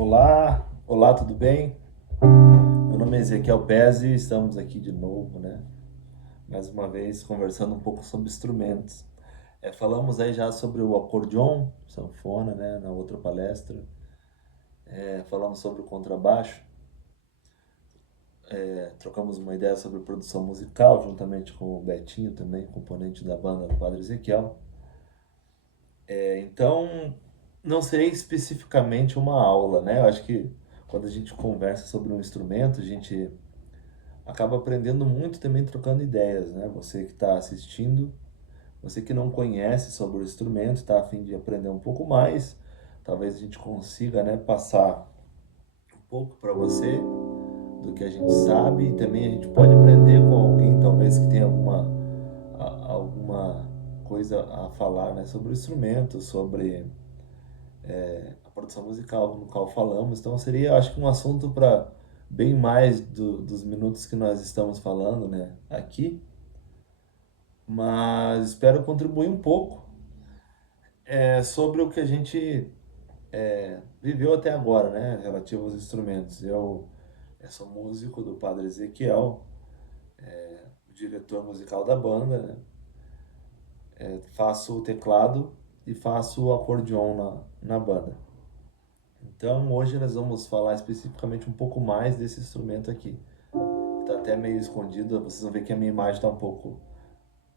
Olá, olá, tudo bem? Meu nome é Ezequiel Pezzi e estamos aqui de novo, né? Mais uma vez conversando um pouco sobre instrumentos. Falamos aí já sobre o acordeon, sanfona, né? Na outra palestra. Falamos sobre o contrabaixo. Trocamos uma ideia sobre produção musical, juntamente com o Betinho também, componente da banda do Padre Ezequiel. Então, não seria especificamente uma aula, né? Eu acho que quando a gente conversa sobre um instrumento, a gente acaba aprendendo muito também trocando ideias, né? Você que está assistindo, você que não conhece sobre o instrumento, está a fim de aprender um pouco mais, talvez a gente consiga, né, passar um pouco para você do que a gente sabe e também a gente pode aprender com alguém, talvez que tenha alguma coisa a falar, né, sobre o instrumento, sobre a produção musical no qual falamos. Então seria, acho que um assunto para bem mais dos minutos que nós estamos falando, né, aqui, mas espero contribuir um pouco sobre o que a gente viveu até agora, né, relativo aos instrumentos. Eu sou músico do Padre Ezequiel, o diretor musical da banda, né, faço o teclado e faço o acordeon na banda. Então hoje nós vamos falar especificamente um pouco mais desse instrumento aqui. Está até meio escondido, vocês vão ver que a minha imagem está um pouco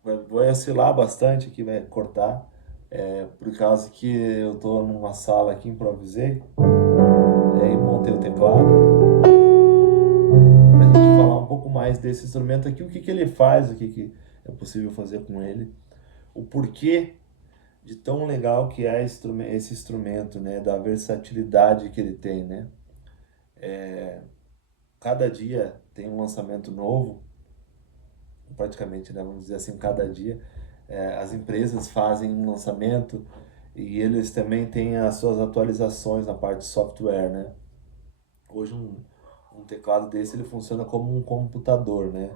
vai oscilar bastante aqui, vai cortar, por causa que eu tô numa sala aqui, improvisei, e montei o teclado, pra gente falar um pouco mais desse instrumento aqui, o que que ele faz, o que que é possível fazer com ele, o porquê de tão legal que é esse instrumento, né, da versatilidade que ele tem, né. Cada dia tem um lançamento novo, praticamente, né, vamos dizer assim, cada dia. As empresas fazem um lançamento e eles também têm as suas atualizações na parte de software, né? Hoje um teclado desse ele funciona como um computador, né?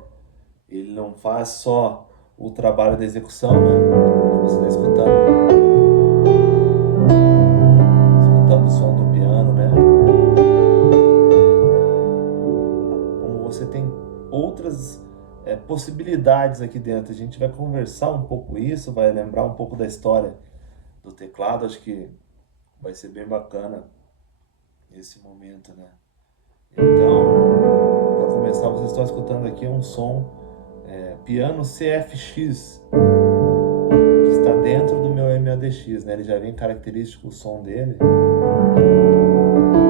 Ele não faz só o trabalho da execução, né? Que você está escutando o som do piano, né? Como você tem outras possibilidades aqui dentro. A gente vai conversar um pouco isso, vai lembrar um pouco da história do teclado. Acho que vai ser bem bacana esse momento, né? Então, para começar, vocês estão escutando aqui um som piano CFX, que está dentro do meu MADX, né? Ele já vem característico o som dele. É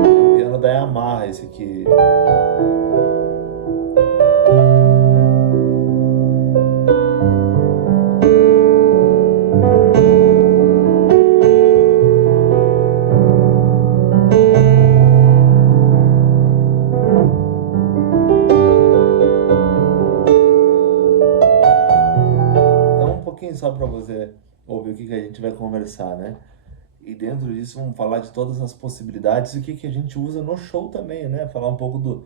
um piano da Yamaha esse aqui. Então, um pouquinho só para você ouvir o que que a gente vai conversar, né? E dentro disso vamos falar de todas as possibilidades e o que que a gente usa no show também, né? Falar um pouco do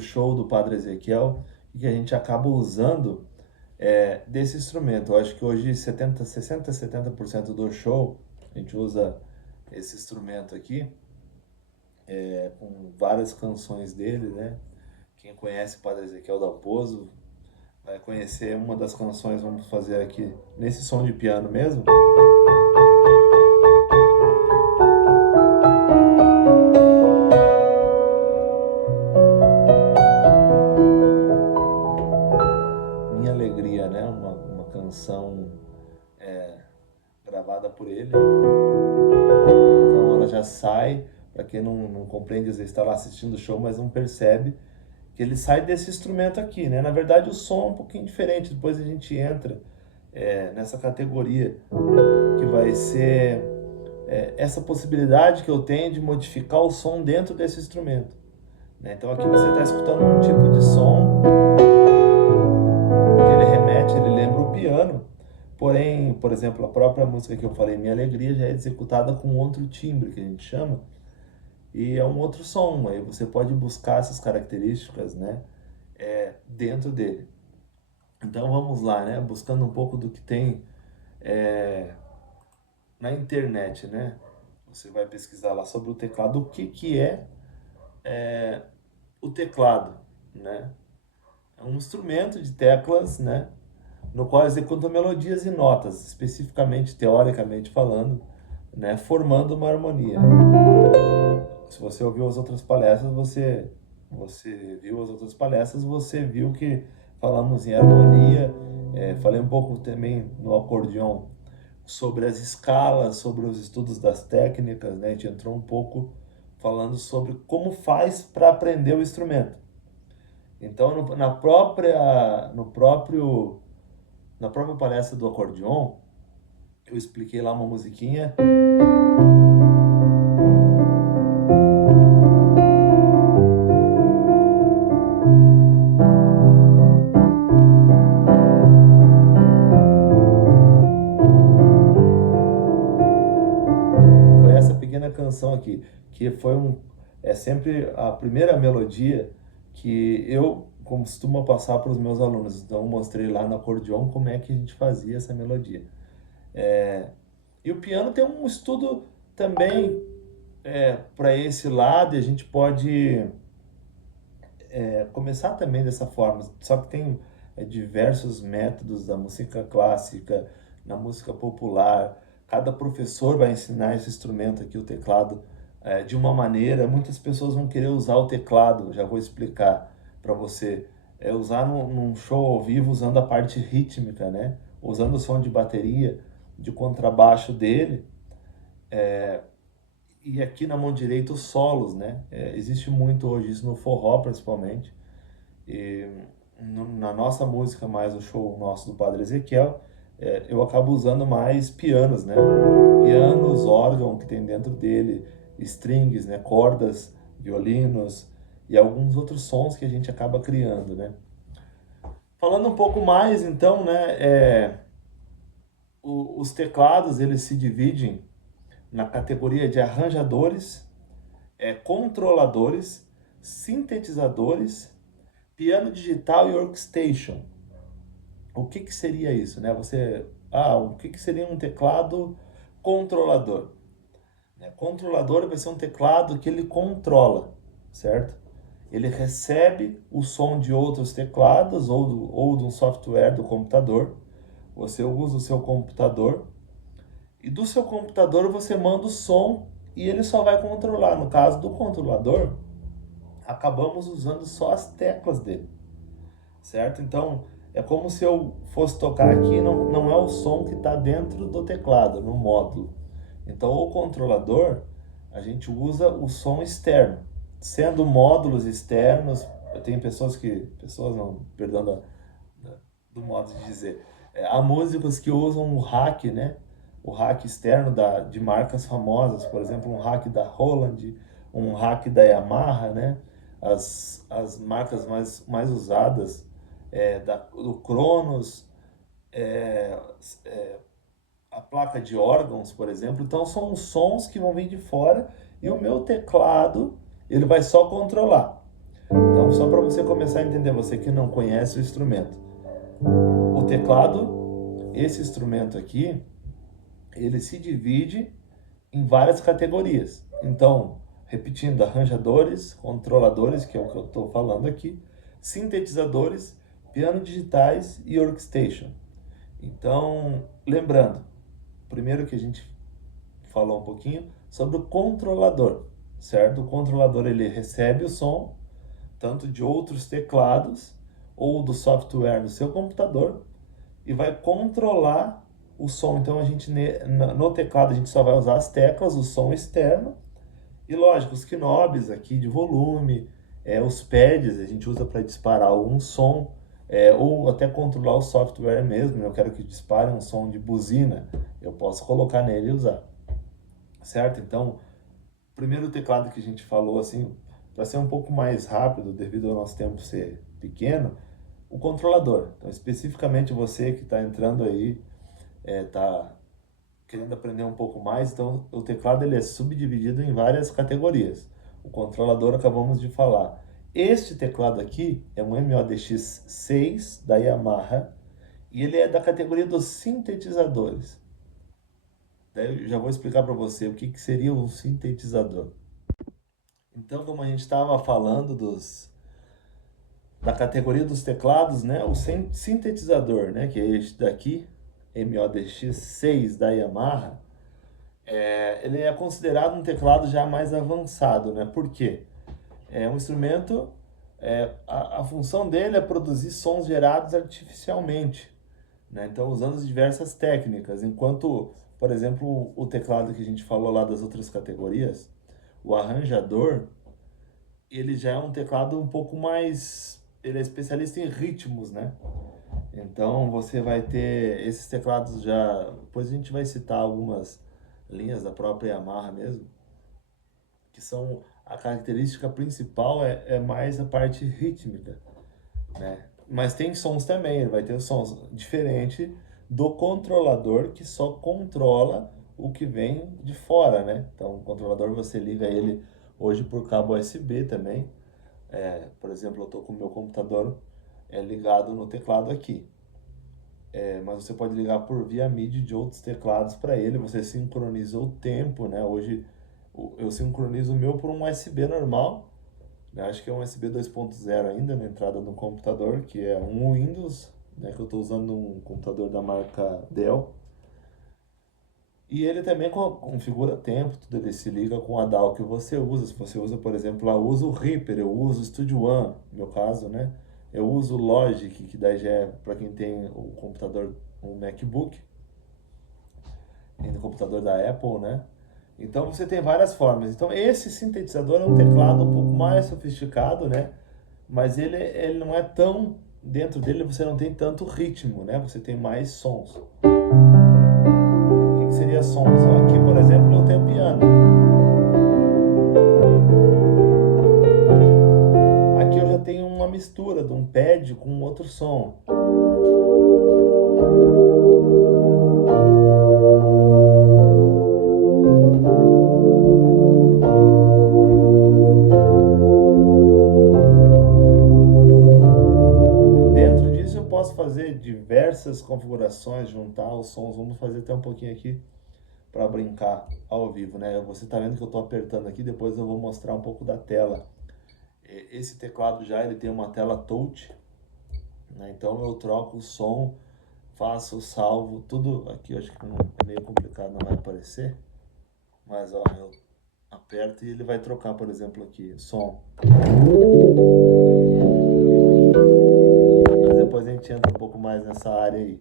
show do Padre Ezequiel e que a gente acaba usando desse instrumento. Eu acho que hoje 70% do show a gente usa esse instrumento aqui, com várias canções dele, né? Quem conhece o Padre Ezequiel Dalpozo vai conhecer uma das canções, vamos fazer aqui nesse som de piano mesmo. Minha Alegria, né? Uma canção gravada por ele. Então ela já sai, para quem não compreende, às vezes está lá assistindo o show, mas não percebe que ele sai desse instrumento aqui, né? Na verdade o som é um pouquinho diferente, depois a gente entra nessa categoria, que vai ser essa possibilidade que eu tenho de modificar o som dentro desse instrumento, né? Então aqui você está escutando um tipo de som que ele remete, ele lembra o piano, porém, por exemplo, a própria música que eu falei, Minha Alegria, já é executada com outro timbre, que a gente chama, e é um outro som. Aí você pode buscar essas características, né, dentro dele. Então vamos lá, né, buscando um pouco do que tem na internet, né. você vai pesquisar lá sobre o teclado, o que que é o teclado, né? É um instrumento de teclas, né? No qual executa melodias e notas, especificamente, teoricamente falando, né? Formando uma harmonia. Se você ouviu as outras palestras, você viu as outras palestras, você viu que falamos em harmonia, falei um pouco também no acordeon sobre as escalas, sobre os estudos das técnicas, né? A gente entrou um pouco falando sobre como faz para aprender o instrumento. Então, na própria palestra do acordeon, eu expliquei lá uma musiquinha. Foi essa pequena canção aqui, que é sempre a primeira melodia que eu costumo passar para os meus alunos. Então, eu mostrei lá no acordeon como é que a gente fazia essa melodia. E o piano tem um estudo também para esse lado, e a gente pode começar também dessa forma. Só que tem diversos métodos da música clássica, na música popular. Cada professor vai ensinar esse instrumento aqui, o teclado, de uma maneira. Muitas pessoas vão querer usar o teclado, já vou explicar para você. Usar num show ao vivo usando a parte rítmica, né? Usando o som de bateria, de contrabaixo dele. E aqui na mão direita os solos, né? Existe muito hoje isso no forró, principalmente. E na nossa música, mais o show nosso do Padre Ezequiel, eu acabo usando mais pianos, né? Pianos, órgão que tem dentro dele, strings, né? Cordas, violinos e alguns outros sons que a gente acaba criando, né? Falando um pouco mais, então, né? Os teclados, eles se dividem na categoria de arranjadores, controladores, sintetizadores, piano digital e workstation. O que que seria isso, né? O que que seria um teclado controlador? Controlador vai ser um teclado que ele controla, certo? Ele recebe o som de outros teclados ou de um software do computador. Você usa o seu computador e do seu computador você manda o som e ele só vai controlar. No caso do controlador, acabamos usando só as teclas dele, certo? Então, é como se eu fosse tocar aqui, não é o som que está dentro do teclado, no módulo. Então, o controlador, a gente usa o som externo, sendo módulos externos. Eu tenho pessoas não, perdão do modo de dizer, há músicos que usam o rack, né? O rack externo de marcas famosas, por exemplo, um rack da Roland, um rack da Yamaha, né? As marcas mais usadas, do Cronos, é, é, a placa de órgãos, por exemplo. Então são os sons que vão vir de fora e o meu teclado, ele vai só controlar. Então, só para você começar a entender, você que não conhece o instrumento. O teclado, esse instrumento aqui, ele se divide em várias categorias. Então, repetindo, arranjadores, controladores, que é o que eu estou falando aqui, sintetizadores, piano digitais e workstation. Então, lembrando, primeiro que a gente falou um pouquinho sobre o controlador, certo? O controlador, ele recebe o som tanto de outros teclados ou do software no seu computador e vai controlar o som. Então no teclado a gente só vai usar as teclas, o som externo e lógico, os knobs aqui de volume, os pads a gente usa para disparar algum som, ou até controlar o software mesmo. Eu quero que dispare um som de buzina, eu posso colocar nele e usar, certo? Então, o primeiro teclado que a gente falou assim, para ser um pouco mais rápido devido ao nosso tempo ser pequeno, o controlador. Então, especificamente você que está entrando aí, está querendo aprender um pouco mais, então o teclado ele é subdividido em várias categorias. O controlador acabamos de falar. Este teclado aqui é um MODX6 da Yamaha e ele é da categoria dos sintetizadores. Daí eu já vou explicar para você o que que seria um sintetizador. Então, como a gente estava falando da categoria dos teclados, né, o sintetizador, né, que é este daqui, MODX6 da Yamaha, ele é considerado um teclado já mais avançado, né? Por quê? É um instrumento, a função dele é produzir sons gerados artificialmente, né? Então, usando diversas técnicas, enquanto, por exemplo, o teclado que a gente falou lá das outras categorias, o arranjador, ele já é um teclado um pouco mais, ele é especialista em ritmos, né? Então você vai ter esses teclados já, depois a gente vai citar algumas linhas da própria Yamaha mesmo, que são, a característica principal é mais a parte rítmica, né? Mas tem sons também, ele vai ter sons diferentes do controlador que só controla o que vem de fora, né? Então o controlador você liga ele hoje por cabo USB também. Por exemplo, eu estou com o meu computador ligado no teclado aqui. Mas você pode ligar por via MIDI de outros teclados para ele, você sincroniza o tempo, né? Hoje eu sincronizo o meu por um USB normal, né? Acho que é um USB 2.0 ainda na entrada do computador, que é um Windows, né? Que eu estou usando um computador da marca Dell. E ele também configura tempo, tudo ele se liga com a DAW que você usa. Se você usa, por exemplo, eu uso o Reaper, eu uso o Studio One, no meu caso, né? Eu uso o Logic, que daí já é para quem tem o computador, um MacBook, e no computador da Apple, né? Então você tem várias formas. Então esse sintetizador é um teclado um pouco mais sofisticado, né? Mas ele não é tão, dentro dele você não tem tanto ritmo, né? Você tem mais sons. O que seria sons? Aqui, por exemplo, eu tenho piano. Aqui eu já tenho uma mistura de um pad com outro som. Dentro disso eu posso fazer diversas configurações, juntar os sons. Vamos fazer até um pouquinho aqui para brincar ao vivo, né? Você tá vendo que eu tô apertando aqui, depois eu vou mostrar um pouco da tela. Esse teclado já ele tem uma tela touch, né? Então eu troco o som, faço, salvo, tudo aqui. Eu acho que é meio complicado, não vai aparecer, mas ó, eu aperto e ele vai trocar, por exemplo, aqui, som. Mas depois a gente entra um pouco mais nessa área aí.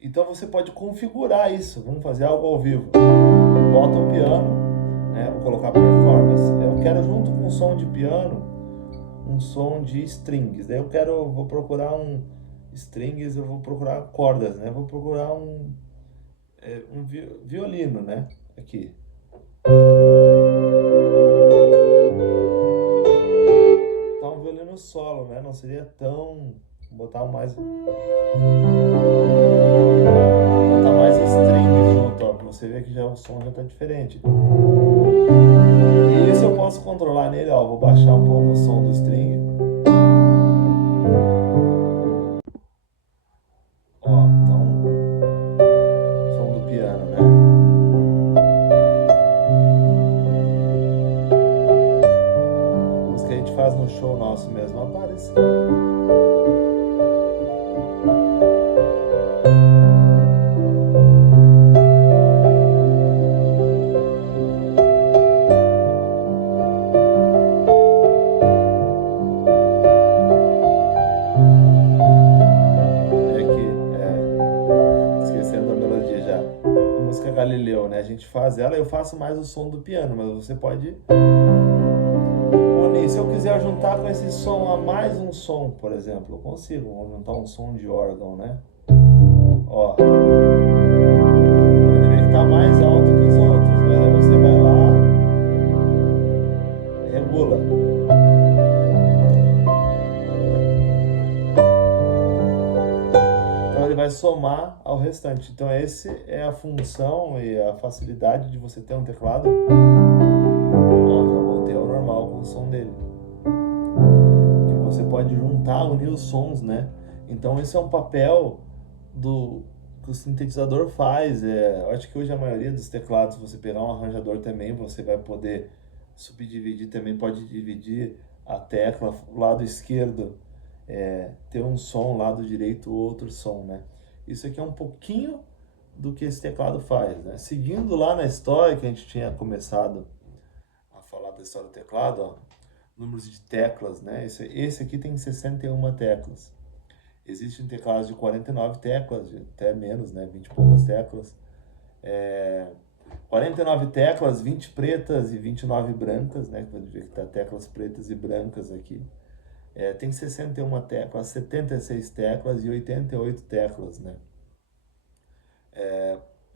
Então você pode configurar isso. Vamos fazer algo ao vivo. Bota um piano, né? Vou colocar performance. Eu quero junto com o som de piano um som de strings. Daí vou procurar um strings, eu vou procurar cordas, né? Vou procurar um violino, né? Aqui. Tá um violino solo, né? Não seria tão, vou botar mais strings junto, ó, pra você ver que já o som já tá diferente. E isso eu posso controlar nele, ó. Vou baixar um pouco o som do string. Ó, então, som do piano, né? Os que a gente faz no show nosso mesmo aparece. Esquecendo a melodia já. A música Galileu, né? A gente faz ela, eu faço mais o som do piano, mas você pode unir. Se eu quiser juntar com esse som a mais um som, por exemplo, eu consigo juntar um som de órgão, né? Ó. Pode ver que tá mais alto que os outros, mas aí você vai lá, regula. Então ele vai somar ao restante. Então essa é a função e a facilidade de você ter um teclado. Ó, já voltei ao normal com o som dele. Que você pode juntar, unir os sons, né? Então esse é um papel que o sintetizador faz. Eu acho que hoje a maioria dos teclados, se você pegar um arranjador também, você vai poder subdividir também, pode dividir a tecla, o lado esquerdo ter um som, lado direito outro som, né? Isso aqui é um pouquinho do que esse teclado faz, né? Seguindo lá na história que a gente tinha começado a falar da história do teclado, ó, números de teclas, né? Esse aqui tem 61 teclas. Existem teclados de 49 teclas, até menos, né? 20 e poucas teclas. 49 teclas, 20 pretas e 29 brancas, né? Pode ver que tá teclas pretas e brancas aqui. Tem 61 teclas, 76 teclas e 88 teclas, né?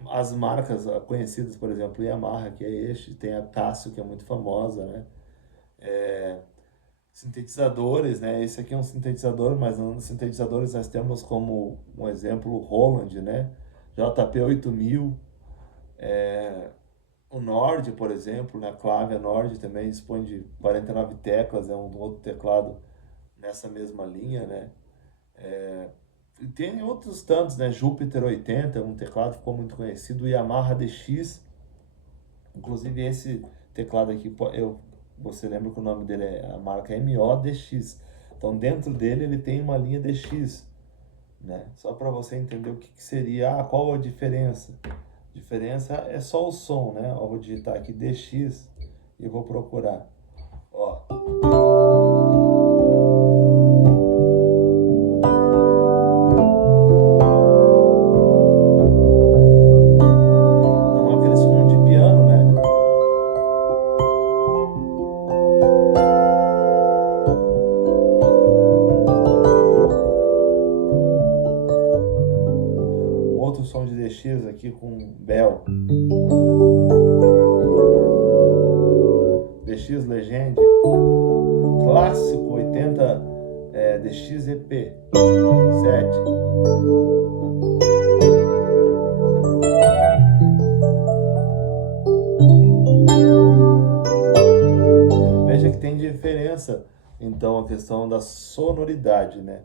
As marcas conhecidas, por exemplo, Yamaha, que é este, tem a Casio, que é muito famosa, né? Sintetizadores, né? Esse aqui é um sintetizador, mas nos sintetizadores nós temos como um exemplo o Roland, né? JP8000, o Nord, por exemplo, na Clave Nord também dispõe de 49 teclas, é um outro teclado nessa mesma linha, né? E tem outros tantos, né? Júpiter 80, um teclado que ficou muito conhecido, o Yamaha DX, inclusive esse teclado aqui, você lembra que o nome dele a marca é MO-DX. Então dentro dele ele tem uma linha DX, né? Só para você entender o que seria, qual a diferença. A diferença é só o som, né? Eu vou digitar aqui DX e vou procurar. Ó. Não é aquele som de piano, né? Um outro som de DX aqui com bell. DX Legend. Clássico 80 DX EP 7. Veja que tem diferença, então, a questão da sonoridade, né?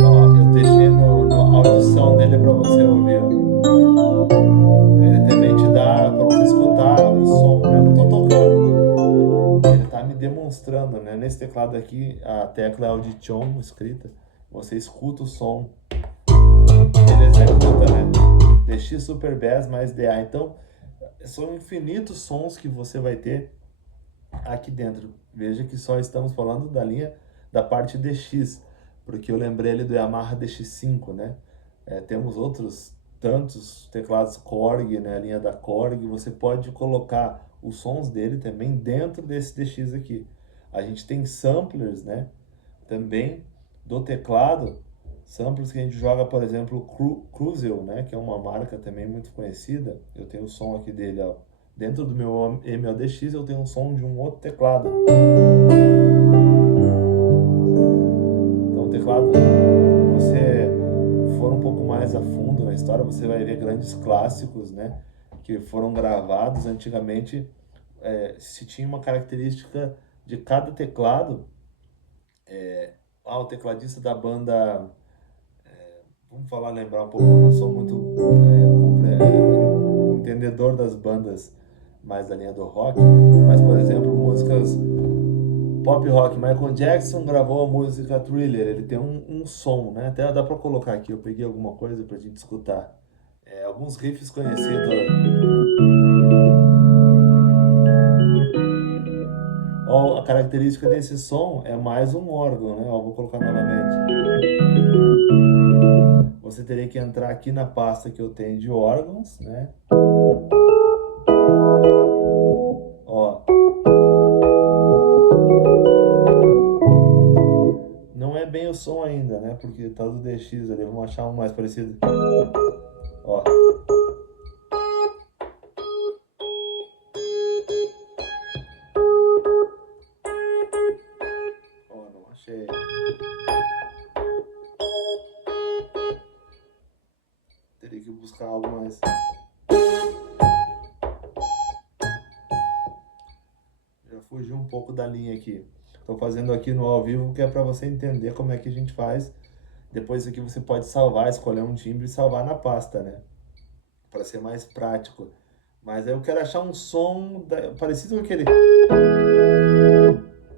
Ó, eu deixei na audição dele para você ouvir. Ele também te dá para você escutar o som, né? Eu não tô tocando. Ele tá me demonstrando, né? Nesse teclado aqui, a tecla é Audition escrita. Você escuta o som. Ele executa, né? DX Super Bass mais DA. Então, são infinitos sons que você vai ter aqui dentro. Veja que só estamos falando da linha da parte DX, porque eu lembrei ali do Yamaha DX5, né? Temos outros tantos teclados Korg, né? A linha da Korg, você pode colocar os sons dele também dentro desse DX aqui. A gente tem samplers, né? Também do teclado, samples que a gente joga, por exemplo, Cruzel, né? Que é uma marca também muito conhecida. Eu tenho o som aqui dele, ó. Dentro do meu MODX eu tenho um som de um outro teclado. Então o teclado, você for um pouco mais a fundo na história, você vai ver grandes clássicos, né? Que foram gravados antigamente. Se tinha uma característica de cada teclado. O tecladista da banda, vamos falar, lembrar um pouco, eu não sou muito entendedor das bandas mais da linha do rock, mas, por exemplo, músicas pop rock. Michael Jackson gravou a música Thriller, ele tem um som, né? Até dá pra colocar aqui, eu peguei alguma coisa pra gente escutar. Alguns riffs conhecidos. Ó, a característica desse som é mais um órgão, né? Ó, vou colocar novamente. Você teria que entrar aqui na pasta que eu tenho de órgãos, né? Ó. Não é bem o som ainda, né? Porque tá do DX ali. Vamos achar um mais parecido. Ó. Ó, não achei. Teria que buscar algo mais. Já fugiu um pouco da linha aqui. Estou fazendo aqui no ao vivo, que é para você entender como é que a gente faz Depois aqui você pode salvar, escolher um timbre e salvar na pasta, né? Para ser mais prático. Mas aí eu quero achar um som parecido com aquele.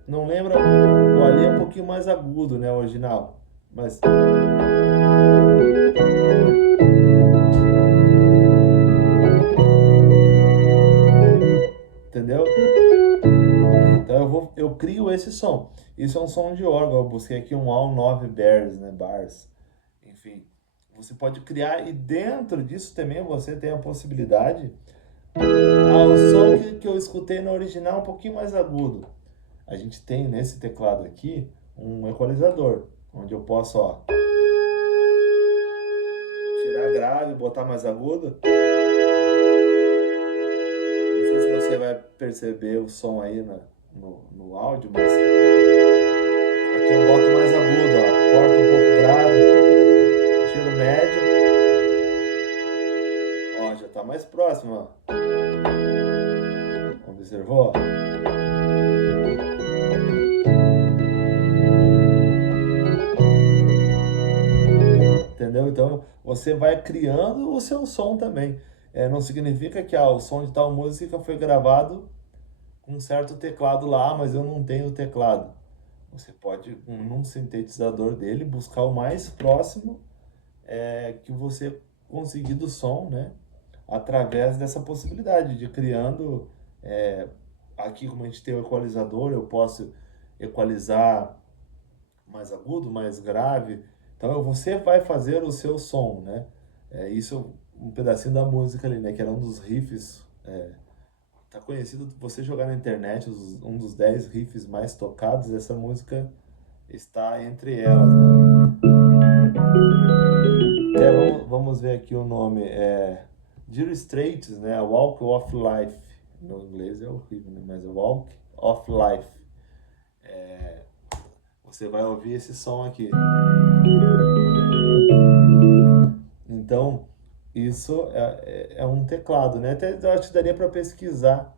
Não lembra? O ali é um pouquinho mais agudo, né? O original. Mas. Entendeu? Então eu crio esse som. Isso é um som de órgão. Eu busquei aqui um All 9 Bears, né? Bars. Enfim, você pode criar e dentro disso também você tem a possibilidade. O som que eu escutei no original é um pouquinho mais agudo. A gente tem nesse teclado aqui um equalizador, onde eu posso, ó, tirar grave, botar mais agudo. Não sei se você vai perceber o som aí no áudio, mas aqui eu boto mais agudo, ó, corto um pouco grave, tiro médio, ó, já tá mais próximo, ó. Observou? Entendeu? Então você vai criando o seu som também. Não significa que o som de tal música foi gravado com um certo teclado lá, mas eu não tenho o teclado. Você pode, num sintetizador dele, buscar o mais próximo que você conseguir do som, né? Através dessa possibilidade de criando. Aqui, como a gente tem o equalizador, eu posso equalizar mais agudo, mais grave. Então você vai fazer o seu som, né? Isso um pedacinho da música ali, né? Que era um dos riffs. Tá conhecido, você jogar na internet, um dos 10 riffs mais tocados, essa música está entre elas, né? Vamos ver aqui o nome. Dire Straits, né? Walk of Life. No inglês é horrível, né? Mas é Walk of Life. Você vai ouvir esse som aqui. Então, isso é um teclado, né? Até eu acho que daria para pesquisar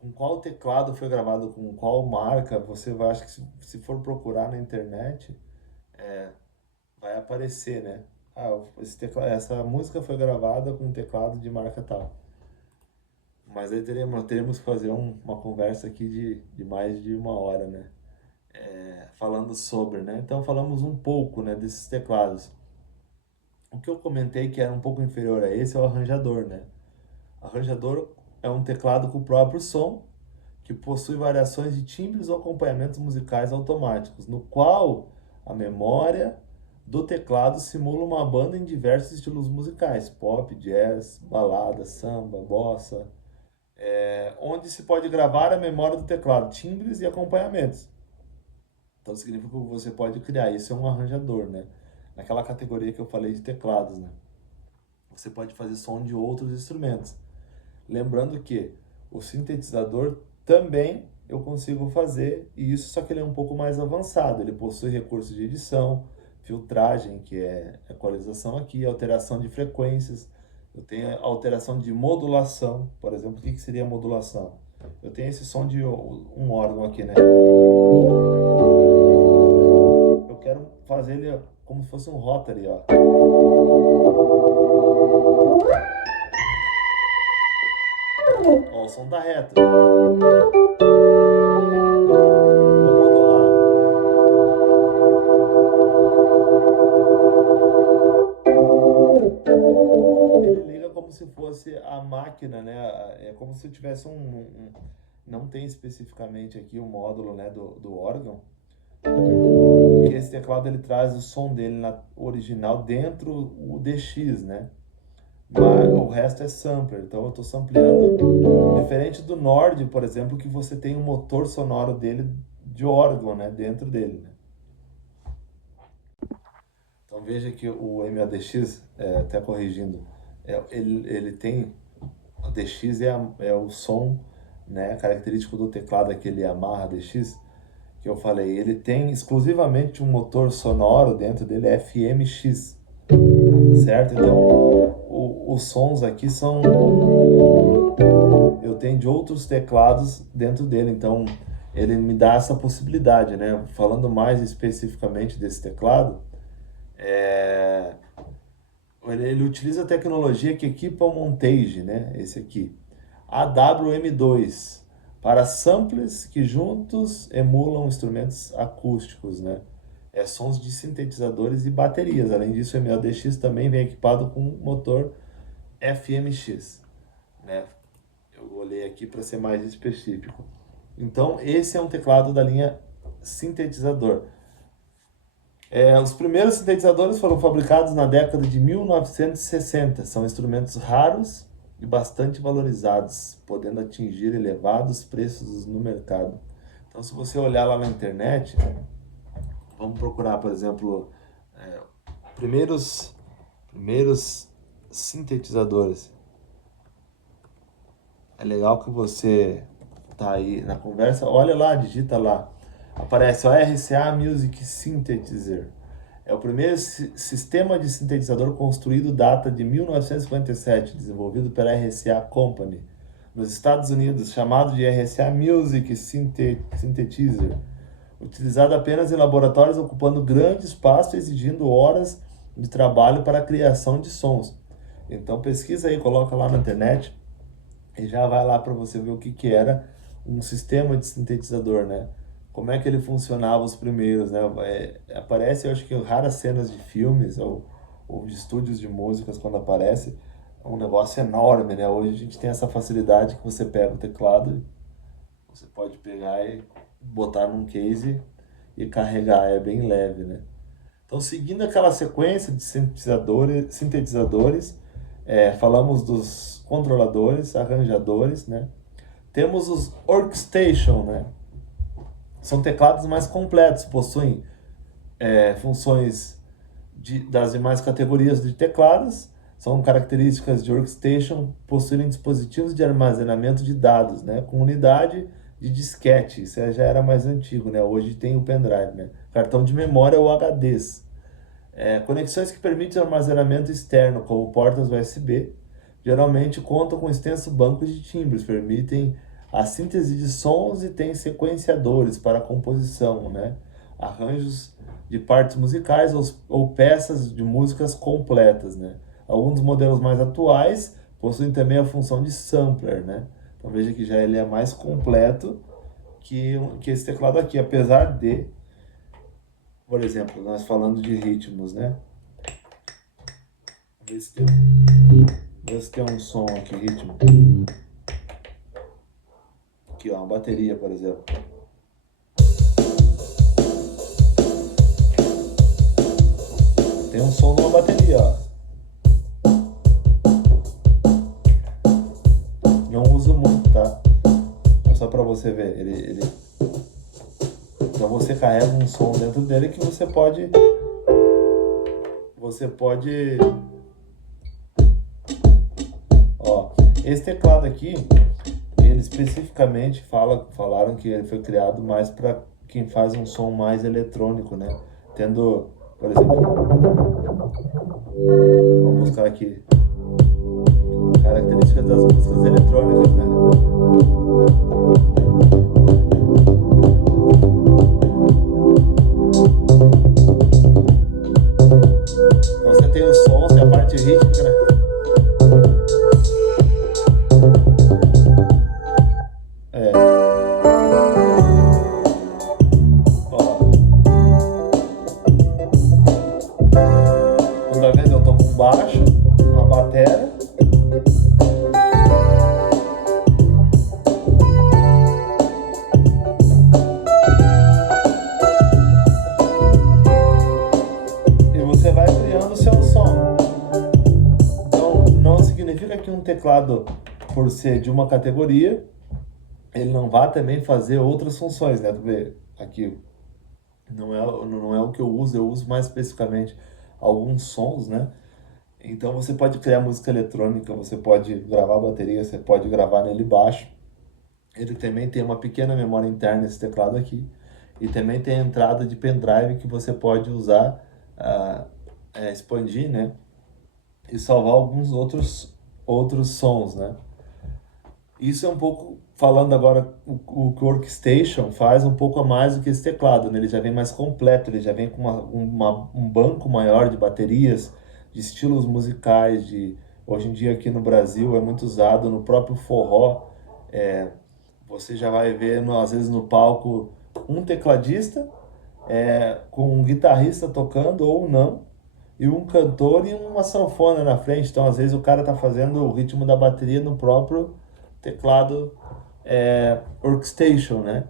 com qual teclado foi gravado, com qual marca. Você vai, acho que se for procurar na internet, vai aparecer, né? Essa música foi gravada com um teclado de marca tal. Mas aí teremos que fazer uma conversa aqui de mais de uma hora, né? Falando sobre, né? Então falamos um pouco, né, desses teclados. O que eu comentei que era um pouco inferior a esse é o arranjador, né? Arranjador é um teclado com o próprio som, que possui variações de timbres ou acompanhamentos musicais automáticos, no qual a memória do teclado simula uma banda em diversos estilos musicais, pop, jazz, balada, samba, bossa, onde se pode gravar a memória do teclado, timbres e acompanhamentos. Então significa que você pode criar, isso é um arranjador, né? Naquela categoria que eu falei de teclados, né? Você pode fazer som de outros instrumentos. Lembrando que o sintetizador também eu consigo fazer, e isso só que ele é um pouco mais avançado. Ele possui recursos de edição, filtragem, que é equalização aqui, alteração de frequências. Eu tenho alteração de modulação, por exemplo. O que seria modulação? Eu tenho esse som de um órgão aqui, né? Eu quero fazer ele como se fosse um rotary, ó. Ó, o som tá reto. Ele liga como se fosse a máquina, né? É como se tivesse não tem especificamente aqui o módulo, né, do órgão. E esse teclado ele traz o som dele original dentro o DX, né? Mas o resto é sampler, então eu estou sampleando. Diferente do Nord, por exemplo, que você tem um motor sonoro dele de órgão, né, dentro dele, né? Então veja que o MADX, até corrigindo, ele tem, o DX é o som, né, característico do teclado, aquele Yamaha DX, que eu falei, ele tem exclusivamente um motor sonoro dentro dele, FMX, certo? Então, os sons aqui eu tenho de outros teclados dentro dele, então ele me dá essa possibilidade, né? Falando mais especificamente desse teclado, é, ele utiliza a tecnologia que equipa o Montage, né? Esse aqui, AWM2, para samples que juntos emulam instrumentos acústicos, né? Sons de sintetizadores e baterias. Além disso, o MLDX também vem equipado com motor FMX, né? Eu olhei aqui para ser mais específico. Então, esse é um teclado da linha sintetizador. Os primeiros sintetizadores foram fabricados na década de 1960. São instrumentos raros e bastante valorizados, podendo atingir elevados preços no mercado. Então, se você olhar lá na internet, vamos procurar, por exemplo, primeiros sintetizadores. É legal que você tá aí na conversa, olha lá, digita lá. Aparece o RCA Music Synthesizer. É o primeiro sistema de sintetizador construído, data de 1957, desenvolvido pela RCA Company, nos Estados Unidos, chamado de RCA Music Synthesizer, utilizado apenas em laboratórios, ocupando grande espaço e exigindo horas de trabalho para a criação de sons. Então pesquisa aí, coloca lá na internet e já vai lá para você ver o que era um sistema de sintetizador, né? Como é que ele funcionava os primeiros, né? Aparece, eu acho que raras cenas de filmes ou de estúdios de músicas quando aparece, é um negócio enorme, né? Hoje a gente tem essa facilidade que você pega o teclado, você pode pegar e botar num case e carregar, é bem leve, né? Então, seguindo aquela sequência de sintetizadores, falamos dos controladores, arranjadores, né? Temos os workstation, né? São teclados mais completos, possuem funções das demais categorias de teclados, são características de workstation, possuem dispositivos de armazenamento de dados, né? Com unidade de disquete, isso já era mais antigo, né? Hoje tem o pendrive, né? Cartão de memória ou HDs. Conexões que permitem armazenamento externo, como portas USB, geralmente contam com extenso banco de timbres, permitem a síntese de sons e têm sequenciadores para composição, né? Arranjos de partes musicais ou peças de músicas completas, né? Alguns modelos mais atuais possuem também a função de sampler, né? Então veja que já ele é mais completo que esse teclado aqui, apesar de, por exemplo, nós falando de ritmos, né? Vamos ver se tem um som aqui, ritmo. Aqui, ó, uma bateria, por exemplo. Tem um som numa bateria, ó. Não uso muito, tá? É só pra você ver. Então você carrega um som dentro dele que você pode... Ó, esse teclado aqui, ele especificamente falaram que ele foi criado mais para quem faz um som mais eletrônico, né? Tendo, por exemplo, vamos buscar aqui características das músicas eletrônicas, né? Então você tem o som, você tem a parte rítmica, né? Toda vez eu toco um baixo, uma bateria. E você vai criando o seu som. Então não significa que um teclado, por ser de uma categoria, ele não vai também fazer outras funções, né? Tu vê aqui, não é o que eu uso mais especificamente alguns sons, né? Então você pode criar música eletrônica, você pode gravar bateria, você pode gravar nele baixo. Ele também tem uma pequena memória interna, esse teclado aqui, e também tem a entrada de pendrive que você pode usar, expandir, né? E salvar alguns outros sons, né? Isso é um pouco, falando agora, o que o Workstation faz um pouco a mais do que esse teclado, né? Ele já vem mais completo, ele já vem com um banco maior de baterias, de estilos musicais, hoje em dia aqui no Brasil é muito usado no próprio forró. É, você já vai ver, às vezes, no palco, um tecladista, com um guitarrista tocando ou não, e um cantor e uma sanfona na frente. Então, às vezes, o cara tá fazendo o ritmo da bateria no próprio teclado, Workstation, né?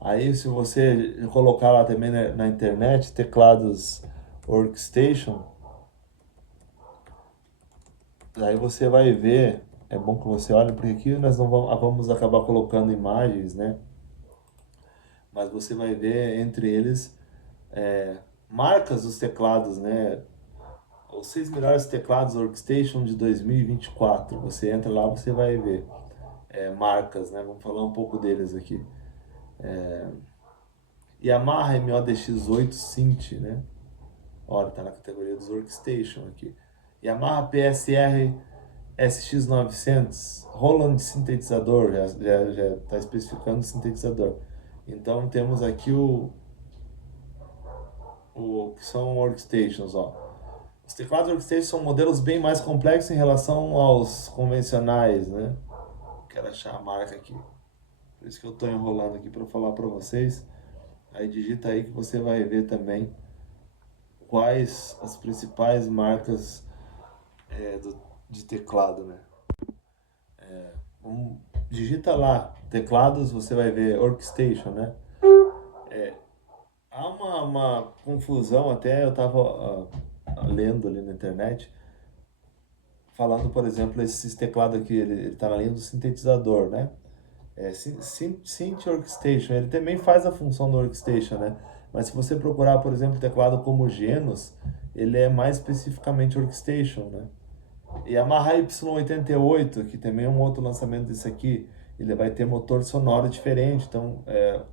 Aí, se você colocar lá também na internet, teclados Workstation, aí você vai ver, é bom que você olhe, porque aqui nós não vamos acabar colocando imagens, né? Mas você vai ver entre eles é, marcas dos teclados, né? Os 6 melhores teclados Workstation de 2024. Você entra lá, você vai ver marcas, né? Vamos falar um pouco deles aqui. Yamaha MODX8 Synth, né? Olha, tá na categoria dos Workstation aqui. Yamaha PSR SX900, Roland sintetizador, já está especificando o sintetizador. Então temos aqui o que são workstations, ó. Os teclados workstation são modelos bem mais complexos em relação aos convencionais, né? Quero achar a marca aqui. Por isso que eu estou enrolando aqui para falar para vocês. Aí digita aí que você vai ver também quais as principais marcas de teclado, né? Digita lá teclados, você vai ver workstation, né? Há uma confusão, até eu estava lendo ali na internet, falando, por exemplo, esses teclados aqui, ele tá na linha do sintetizador, né? Synth Workstation, ele também faz a função do Workstation, né? Mas se você procurar, por exemplo, teclado como Genus, ele é mais especificamente Workstation, né? E a Yamaha Y88, que também é um outro lançamento desse aqui, ele vai ter motor sonoro diferente, então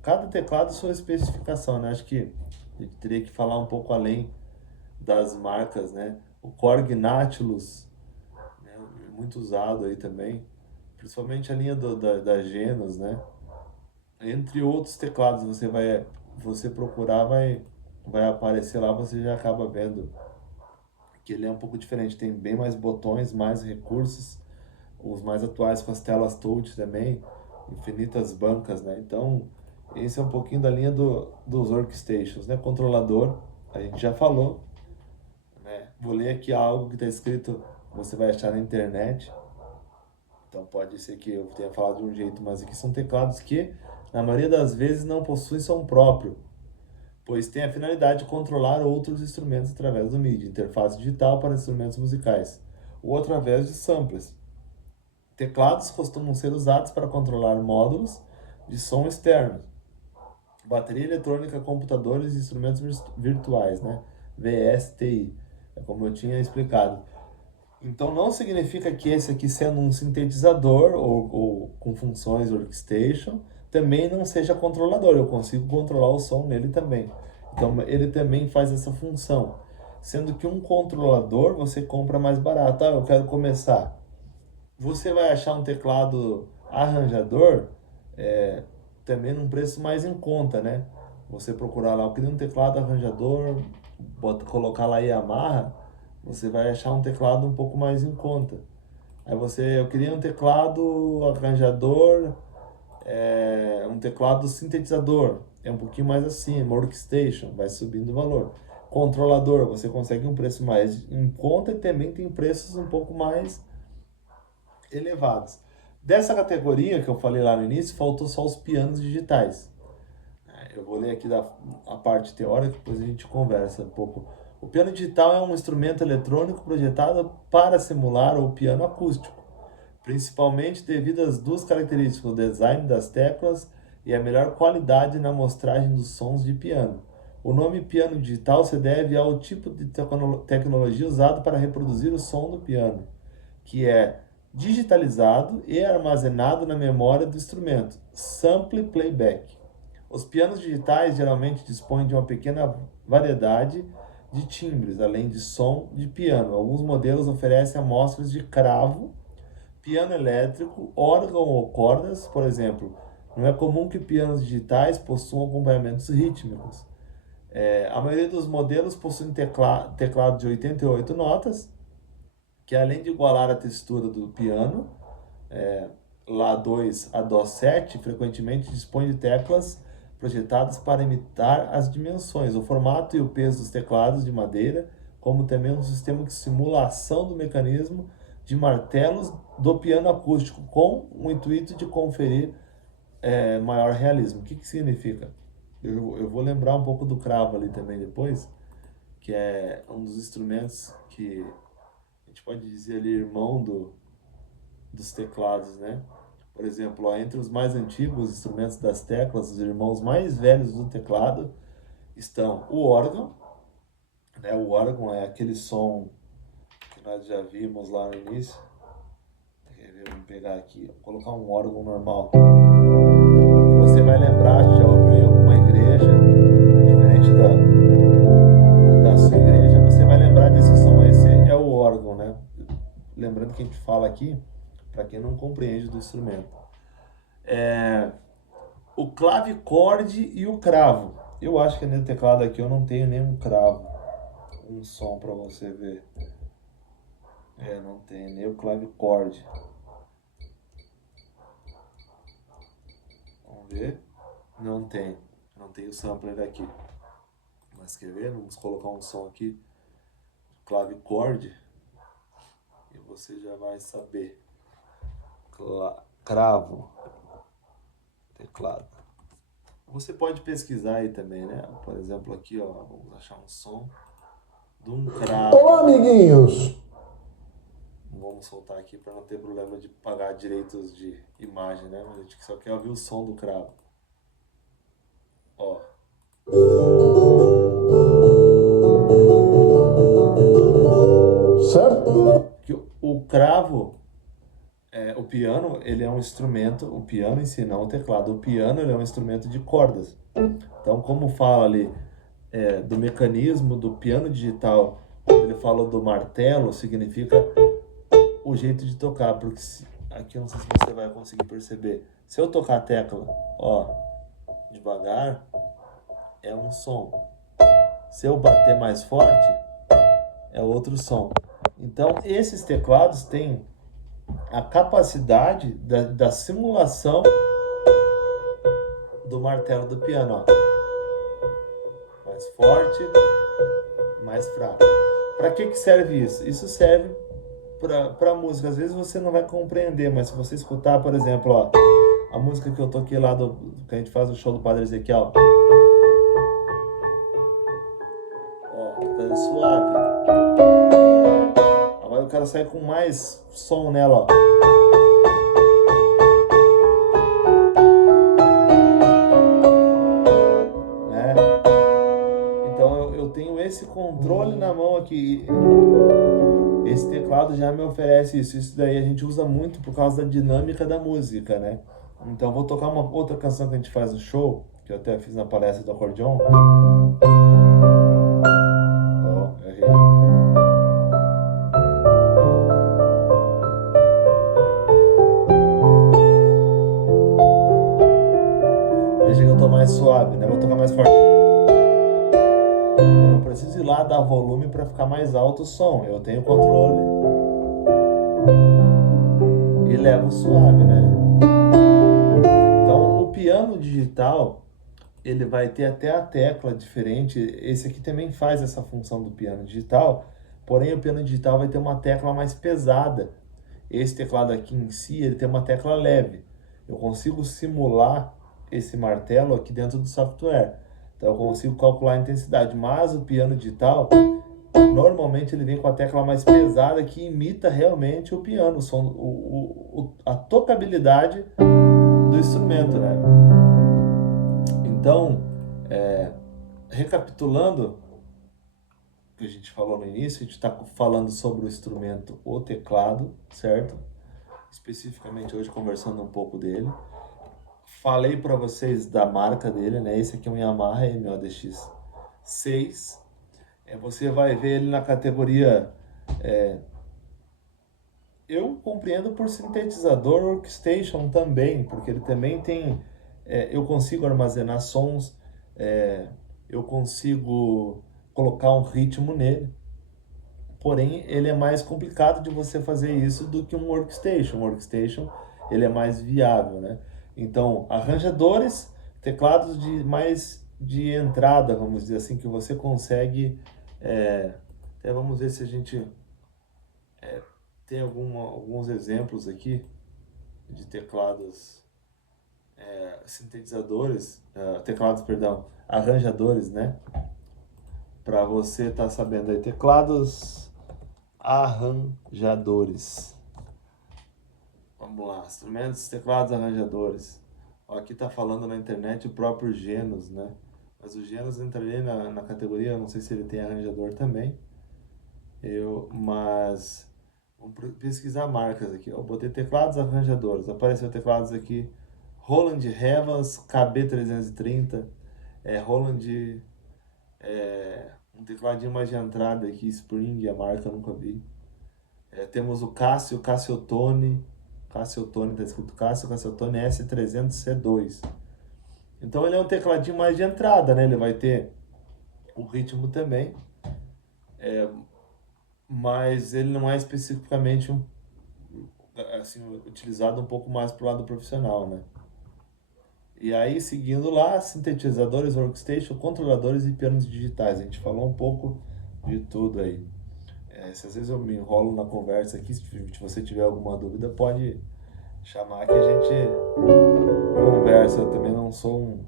cada teclado sua especificação, né? Acho que a gente teria que falar um pouco além das marcas, né? O Korg Nautilus, né? Muito usado aí também, principalmente a linha da Genus, né? Entre outros teclados, você procurar, vai aparecer lá, você já acaba vendo que ele é um pouco diferente, tem bem mais botões, mais recursos, os mais atuais com as telas touch também, infinitas bancas, né? Então, esse é um pouquinho da linha dos workstations, né? Controlador, a gente já falou, né? Vou ler aqui algo que está escrito, você vai achar na internet. Então pode ser que eu tenha falado de um jeito, mas aqui são teclados que, na maioria das vezes, não possuem som próprio, pois tem a finalidade de controlar outros instrumentos através do MIDI, interface digital para instrumentos musicais, ou através de samplers. Teclados costumam ser usados para controlar módulos de som externos, bateria eletrônica, computadores e instrumentos virtuais, né? VSTI, é como eu tinha explicado. Então não significa que esse aqui, sendo um sintetizador ou com funções workstation, também não seja controlador. Eu consigo controlar o som nele também. Então ele também faz essa função. Sendo que um controlador você compra mais barato. Ah, eu quero começar. Você vai achar um teclado arranjador também num preço mais em conta, né? Você procurar lá, eu queria um teclado arranjador, colocar lá Yamaha, você vai achar um teclado um pouco mais em conta. Aí eu queria um teclado arranjador, um teclado sintetizador, é um pouquinho mais acima, workstation, vai subindo o valor. Controlador, você consegue um preço mais em conta e também tem preços um pouco mais elevados. Dessa categoria que eu falei lá no início, faltou só os pianos digitais. Eu vou ler aqui a parte teórica, depois a gente conversa um pouco. O piano digital é um instrumento eletrônico projetado para simular o piano acústico, principalmente devido às duas características, o design das teclas e a melhor qualidade na amostragem dos sons de piano. O nome piano digital se deve ao tipo de tecnologia usado para reproduzir o som do piano, que é digitalizado e armazenado na memória do instrumento, sample playback. Os pianos digitais geralmente dispõem de uma pequena variedade de timbres, além de som de piano. Alguns modelos oferecem amostras de cravo, piano elétrico, órgão ou cordas, por exemplo. Não é comum que pianos digitais possuam acompanhamentos rítmicos. A maioria dos modelos possuem teclado de 88 notas, que além de igualar a textura do piano, Lá 2 a Dó 7 frequentemente dispõe de teclas projetadas para imitar as dimensões, o formato e o peso dos teclados de madeira, como também um sistema de simulação do mecanismo de martelos do piano acústico, com o intuito de conferir maior realismo. O que significa? Eu vou lembrar um pouco do cravo ali também depois, que é um dos instrumentos que a gente pode dizer ali irmão dos teclados, né? Por exemplo, ó, entre os mais antigos instrumentos das teclas, os irmãos mais velhos do teclado, estão o órgão, né? O órgão é aquele som que nós já vimos lá no início. Vamos pegar aqui, vou colocar um órgão normal. Que você vai lembrar, já ouviu em alguma igreja, diferente da sua igreja, você vai lembrar desse som. Esse é o órgão, né? Lembrando que a gente fala aqui, para quem não compreende do instrumento. O clavicorde e o cravo. Eu acho que no teclado aqui eu não tenho nenhum cravo. Um som para você ver. Não tem nem o clavicorde. Vamos ver. Não tem. Não tem o sampler aqui. Mas quer ver? Vamos colocar um som aqui. Clavicorde. E você já vai saber. Cravo. Teclado. Você pode pesquisar aí também, né? Por exemplo, aqui, ó, vamos achar um som de um cravo. Olá, amiguinhos! Vamos soltar aqui para não ter problema de pagar direitos de imagem, né? Mas a gente só quer ouvir o som do cravo. Ó. Certo? Que o cravo, o piano, ele é um instrumento, o piano em si, não o teclado. O piano, ele é um instrumento de cordas. Então, como fala ali do mecanismo do piano digital, quando ele fala do martelo, significa o jeito de tocar, porque aqui eu não sei se você vai conseguir perceber. Se eu tocar a tecla, ó, devagar, é um som. Se eu bater mais forte, é outro som. Então, esses teclados têm a capacidade da simulação do martelo do piano, ó. Mais forte, mais fraco. Para que serve isso? Isso serve para música. Às vezes você não vai compreender, mas se você escutar, por exemplo, ó, a música que eu toquei lá que a gente faz no show do Padre Ezequiel, ó, tá suave. Agora eu quero sair com mais som nela, ó. Né? Então eu tenho esse controle na mão aqui. Esse teclado já me oferece isso. Isso daí a gente usa muito por causa da dinâmica da música, né? Então eu vou tocar uma outra canção que a gente faz no show, que eu até fiz na palestra do acordeon. Ó, errei. Veja que eu tô mais suave, né? Vou tocar mais forte. Eu não preciso ir lá dar volume para ficar mais alto o som. Eu tenho controle. E levo suave, né? Então, o piano digital, ele vai ter até a tecla diferente. Esse aqui também faz essa função do piano digital, porém o piano digital vai ter uma tecla mais pesada. Esse teclado aqui em si, ele tem uma tecla leve. Eu consigo simular esse martelo aqui dentro do software. Então eu consigo calcular a intensidade, mas o piano digital, normalmente ele vem com a tecla mais pesada que imita realmente o piano, o som, a tocabilidade do instrumento, né? Então, recapitulando o que a gente falou no início, a gente está falando sobre o instrumento, o teclado, certo? Especificamente hoje conversando um pouco dele. Falei para vocês da marca dele, né? Esse aqui é um Yamaha MODX 6. Você vai ver ele na categoria Eu compreendo por sintetizador workstation também, porque ele também tem, eu consigo armazenar sons, é, eu consigo colocar um ritmo nele. Porém, ele é mais complicado de você fazer isso do que um workstation. Um workstation, ele é mais viável, né? Então, arranjadores, teclados de mais de entrada, vamos dizer assim, que você consegue. Até vamos ver se a gente tem alguns exemplos aqui de teclados, sintetizadores, teclados, perdão, arranjadores, né? Para você estar sabendo aí, teclados arranjadores. Vamos lá, instrumentos, teclados, arranjadores. Ó, aqui está falando na internet o próprio Genus, né? Mas o Genus entraria na categoria, eu não sei se ele tem arranjador também. Mas vamos pesquisar marcas aqui. Eu botei teclados arranjadores. Apareceu teclados aqui. Roland Revas KB330. Roland. Um tecladinho mais de entrada aqui. Spring, a marca eu nunca vi. Temos o Casio, Cassiotone. Cassiotone, está escrito Casio, Cassiotone S300C2. Então ele é um tecladinho mais de entrada, né? Ele vai ter o ritmo também. Mas ele não é especificamente assim, utilizado um pouco mais para o lado profissional, né? E aí, seguindo lá, sintetizadores, workstation, controladores e pianos digitais. A gente falou um pouco de tudo aí. Se às vezes eu me enrolo na conversa aqui, se você tiver alguma dúvida, pode chamar que a gente conversa. Eu também não sou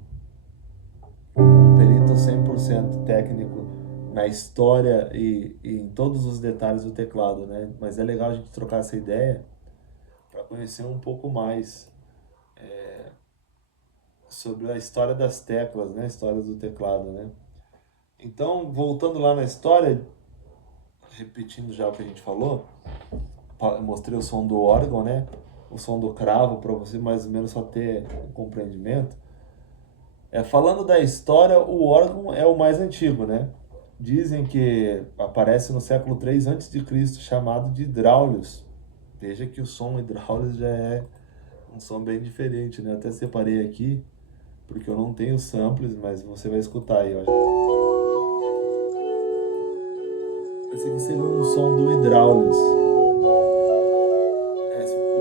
um perito 100% técnico na história e em todos os detalhes do teclado, né? Mas é legal a gente trocar essa ideia para conhecer um pouco mais sobre a história das teclas, né? A história do teclado, né? Então, voltando lá na história, repetindo já o que a gente falou, mostrei o som do órgão, né? O som do cravo para você mais ou menos só ter um compreendimento. Falando da história, o órgão é o mais antigo, né? Dizem que aparece no século 3 a.C., chamado de hidráulios. Veja que o som hidráulios já é um som bem diferente, né? Até separei aqui, porque eu não tenho samples, mas você vai escutar aí, ó. Esse aqui seria um som do hidráulios.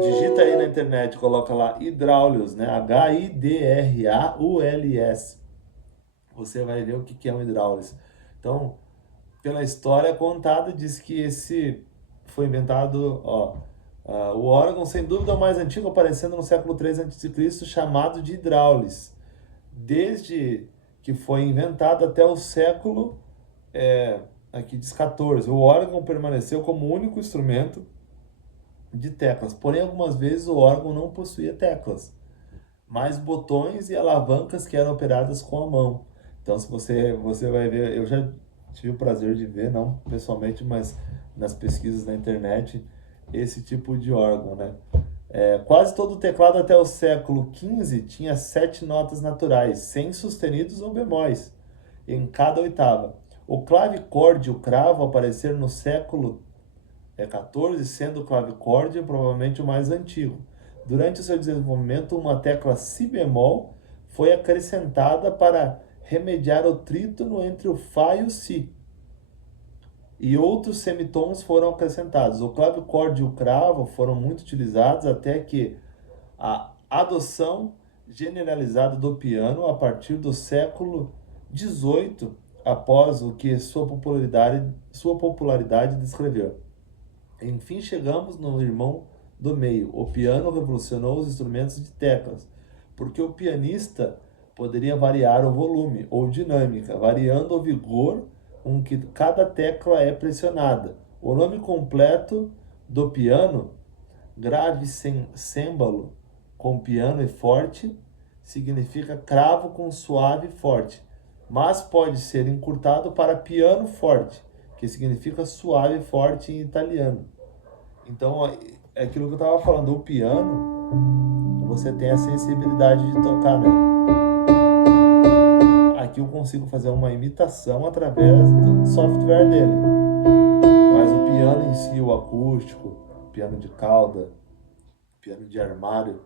Digita aí na internet, coloca lá hidráulios, né? H-I-D-R-A-U-L-S. Você vai ver o que é um hidráulios. Então, pela história contada, diz que esse foi inventado, o órgão, sem dúvida, é o mais antigo, aparecendo no século 3 a.C., chamado de hidráulis. Desde que foi inventado até o século, aqui diz 14, o órgão permaneceu como o único instrumento de teclas. Porém, algumas vezes o órgão não possuía teclas, mas botões e alavancas que eram operadas com a mão. Então, se você vai ver, eu já tive o prazer de ver, não pessoalmente, mas nas pesquisas na internet, esse tipo de órgão, né? Quase todo o teclado até o século XV tinha 7 notas naturais, sem sustenidos ou bemóis, em cada oitava. O clavicorde e o cravo apareceram no século XIV, sendo o clavicorde provavelmente o mais antigo. Durante o seu desenvolvimento, uma tecla si bemol foi acrescentada para remediar o trítono entre o fá e o si, e outros semitons foram acrescentados. O clavicorde e o cravo foram muito utilizados até que a adoção generalizada do piano a partir do século XVIII, após o que sua popularidade descreveu. Enfim, chegamos no irmão do meio. O piano revolucionou os instrumentos de teclas, porque o pianista poderia variar o volume ou dinâmica, variando o vigor com que cada tecla é pressionada. O nome completo do piano, clavicêmbalo com piano e forte, significa cravo com suave e forte, mas pode ser encurtado para piano forte, que significa suave e forte em italiano. Então, é aquilo que eu estava falando, o piano, você tem a sensibilidade de tocar, né? Aqui eu consigo fazer uma imitação através do software dele. Mas o piano em si, o acústico, piano de cauda, piano de armário.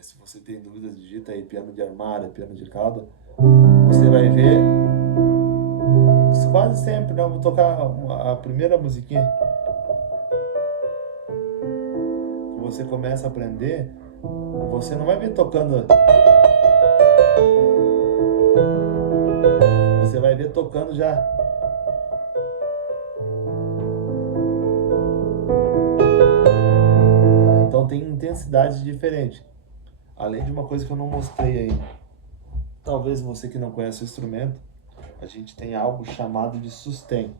Se você tem dúvidas, digita aí piano de armário, piano de cauda. Você vai ver quase sempre, né? Eu vou tocar a primeira musiquinha que você começa a aprender. Você não vai ver tocando. Você vai ver tocando já. Então tem intensidades diferentes. Além de uma coisa que eu não mostrei aí. Talvez você que não conhece o instrumento, a gente tem algo chamado de sustain.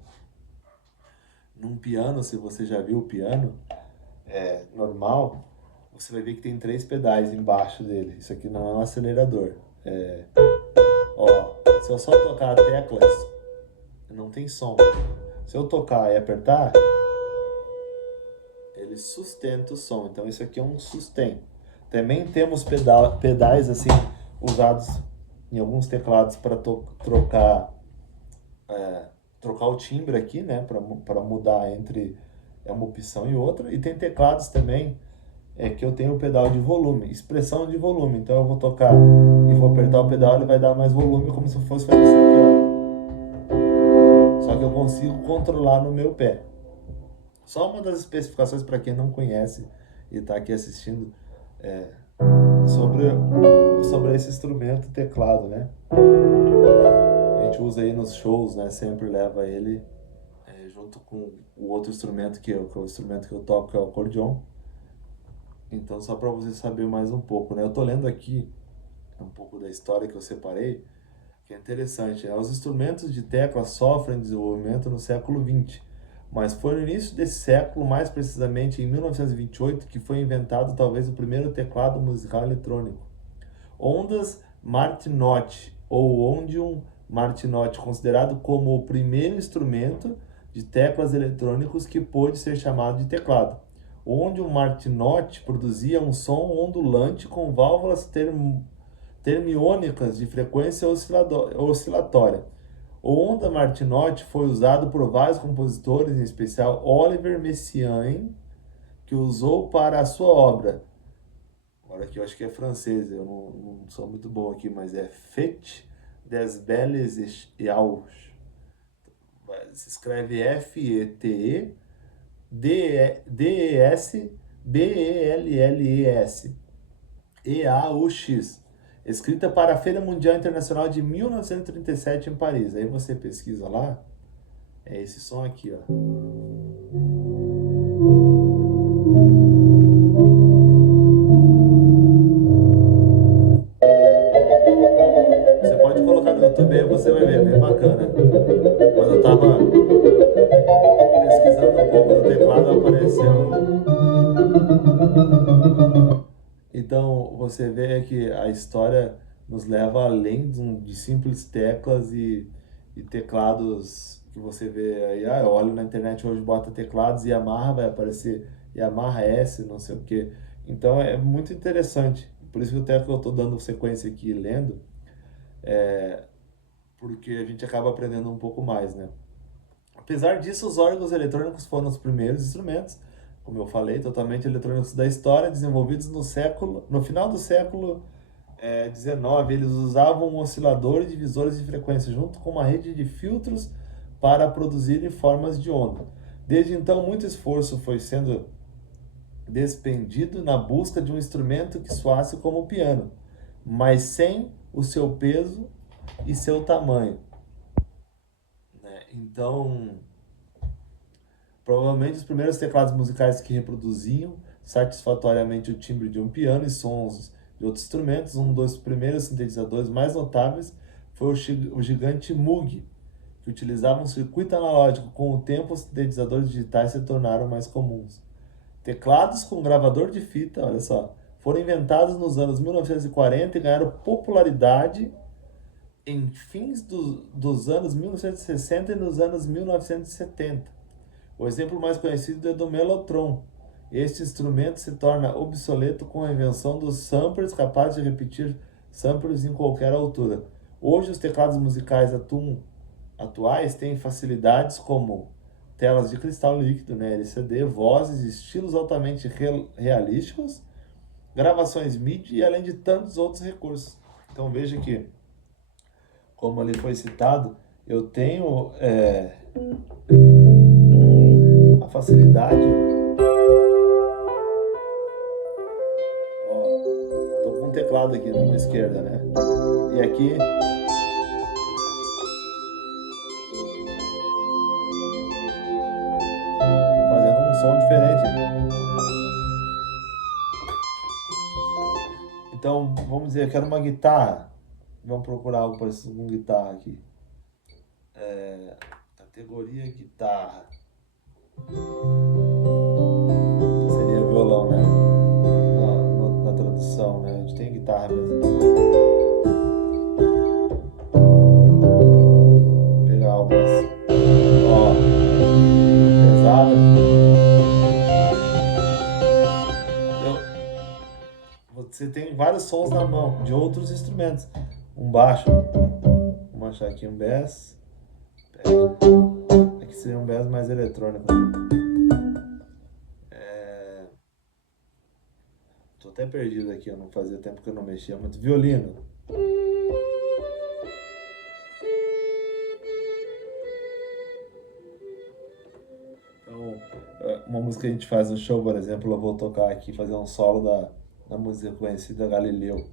Num piano, se você já viu o piano normal, você vai ver que tem 3 pedais embaixo dele. Isso aqui não é um acelerador. Se eu só tocar teclas, não tem som. Se eu tocar e apertar, ele sustenta o som. Então isso aqui é um sustain. Também temos pedais assim usados em alguns teclados para trocar o timbre aqui, né, para mudar entre uma opção e outra. E tem teclados também que eu tenho o pedal de volume, expressão de volume. Então eu vou tocar e vou apertar o pedal, ele vai dar mais volume, como se fosse fazer isso aqui, ó. Só que eu consigo controlar no meu pé. Só uma das especificações para quem não conhece e está aqui assistindo sobre esse instrumento, teclado, né? A gente usa aí nos shows, né? Sempre leva ele junto com o outro instrumento que é o instrumento que eu toco, que é o acordeon. Então, só para você saber mais um pouco, né? Eu tô lendo aqui um pouco da história que eu separei, que é interessante, né? Os instrumentos de tecla sofrem desenvolvimento no século XX, mas foi no início desse século, mais precisamente em 1928, que foi inventado talvez o primeiro teclado musical eletrônico. Ondas Martinotti, ou Ondium Martinotti, considerado como o primeiro instrumento de teclas eletrônicos que pôde ser chamado de teclado. Onde o Martinotti produzia um som ondulante com válvulas termiônicas de frequência oscilatória. O onda Martinotti foi usado por vários compositores, em especial Oliver Messiaen, que usou para a sua obra. Agora aqui eu acho que é francês, eu não sou muito bom aqui, mas é Fête des Belles Eaux. Se escreve F-E-T-E-D-E-S-B-E-L-L-E-S EAUX, escrita para a Feira Mundial Internacional de 1937 em Paris. Aí você pesquisa lá, é esse som aqui, ó. Você pode colocar no YouTube aí, você vai ver, é bem bacana. Quando eu tava pesquisando um pouco do teclado, apareceu. Então você vê que a história nos leva além de simples teclas e teclados que você vê aí. Eu olho na internet hoje, bota teclados e Yamaha, vai aparecer Yamaha S, não sei o que. Então é muito interessante. Por isso que até que eu estou dando sequência aqui lendo, porque a gente acaba aprendendo um pouco mais, né? Apesar disso, os órgãos eletrônicos foram os primeiros instrumentos, como eu falei, totalmente eletrônicos da história, desenvolvidos no final do século XIX. Eles usavam um oscilador e divisores de frequência, junto com uma rede de filtros para produzirem formas de onda. Desde então, muito esforço foi sendo despendido na busca de um instrumento que soasse como o piano, mas sem o seu peso e seu tamanho. Então, provavelmente os primeiros teclados musicais que reproduziam satisfatoriamente o timbre de um piano e sons de outros instrumentos, um dos primeiros sintetizadores mais notáveis foi o gigante Moog, que utilizava um circuito analógico. Com o tempo, os sintetizadores digitais se tornaram mais comuns. Teclados com gravador de fita, olha só, foram inventados nos anos 1940 e ganharam popularidade em fins dos anos 1960 e nos anos 1970. O exemplo mais conhecido é do Mellotron. Este instrumento se torna obsoleto com a invenção dos samplers capazes de repetir samplers em qualquer altura. Hoje, os teclados musicais atuais têm facilidades como telas de cristal líquido, né, LCD, vozes, estilos altamente realísticos, gravações MIDI e além de tantos outros recursos. Então veja que, como ali foi citado, eu tenho a facilidade. Ó, tô com um teclado aqui na mão esquerda, né? E aqui fazendo um som diferente. Então, vamos dizer, eu quero uma guitarra. Vamos procurar algo parecido com guitarra aqui. Categoria guitarra. Seria violão, né? Na tradução, né? A gente tem guitarra mesmo. Vou pegar algo mais. Ó, pesada. Você tem vários sons na mão de outros instrumentos. Um baixo. Vamos achar aqui um bass. Aqui seria um bass mais eletrônico. Tô até perdido aqui, eu não fazia tempo que eu não mexia muito. Violino. Então, uma música que a gente faz no show, por exemplo, eu vou tocar aqui, fazer um solo da música conhecida Galileu.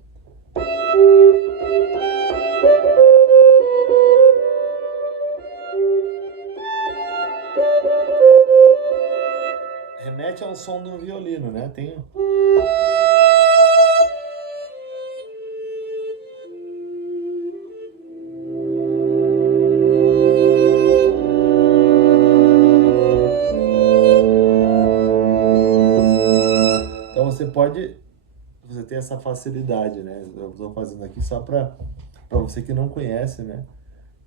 Remete ao som do violino, né? Tem. Então você tem essa facilidade, né? Eu estou fazendo aqui só para você que não conhece, né?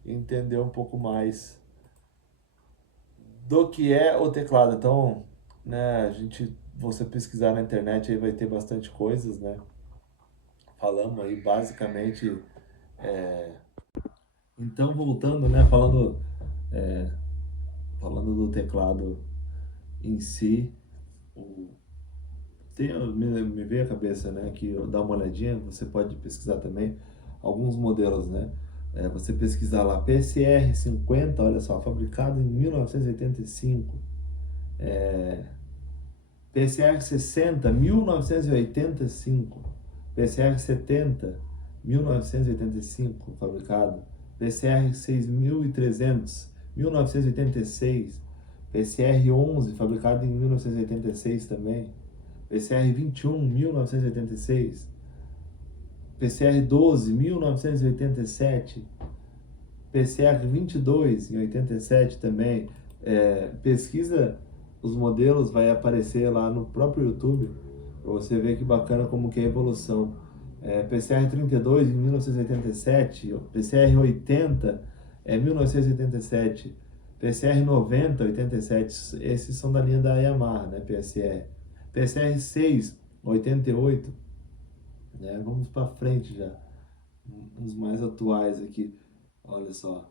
Entender um pouco mais do que é o teclado. Então, né, você pesquisar na internet aí vai ter bastante coisas, né? Falamos aí basicamente. Então, voltando, né? Falando do teclado em si, me veio a cabeça, né? Que dá uma olhadinha, você pode pesquisar também alguns modelos, né? Você pesquisar lá PSR-50, olha só, fabricado em 1985. PSR-60, 1985. PSR-70, 1985, fabricado. PCR-6300, 1986. PCR-11, fabricado em 1986 também. PCR-21, 1986. PCR-12, 1987. PCR-22, em 87 também. Pesquisa os modelos, vai aparecer lá no próprio YouTube, para você ver que bacana como que é a evolução. PCR-32 em 1987, PCR-80 é 1987, PCR-90, 87, esses são da linha da Yamaha, né, PSR. PCR-6, 88, né, vamos para frente já, uns mais atuais aqui, olha só.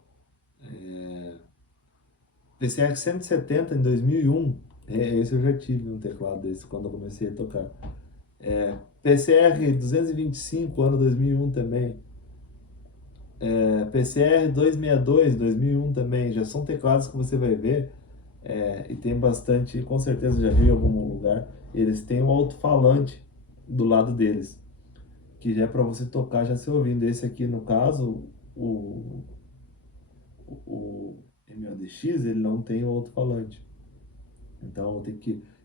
PCR 170 em 2001, esse eu já tive um teclado desse quando eu comecei a tocar. PCR 225, ano 2001 também. PCR 262, 2001 também. Já são teclados que você vai ver e tem bastante, com certeza já viu em algum lugar. Eles têm um alto-falante do lado deles, que já é para você tocar já se ouvindo. Esse aqui, no caso, o MODX, ele não tem o alto-falante. Então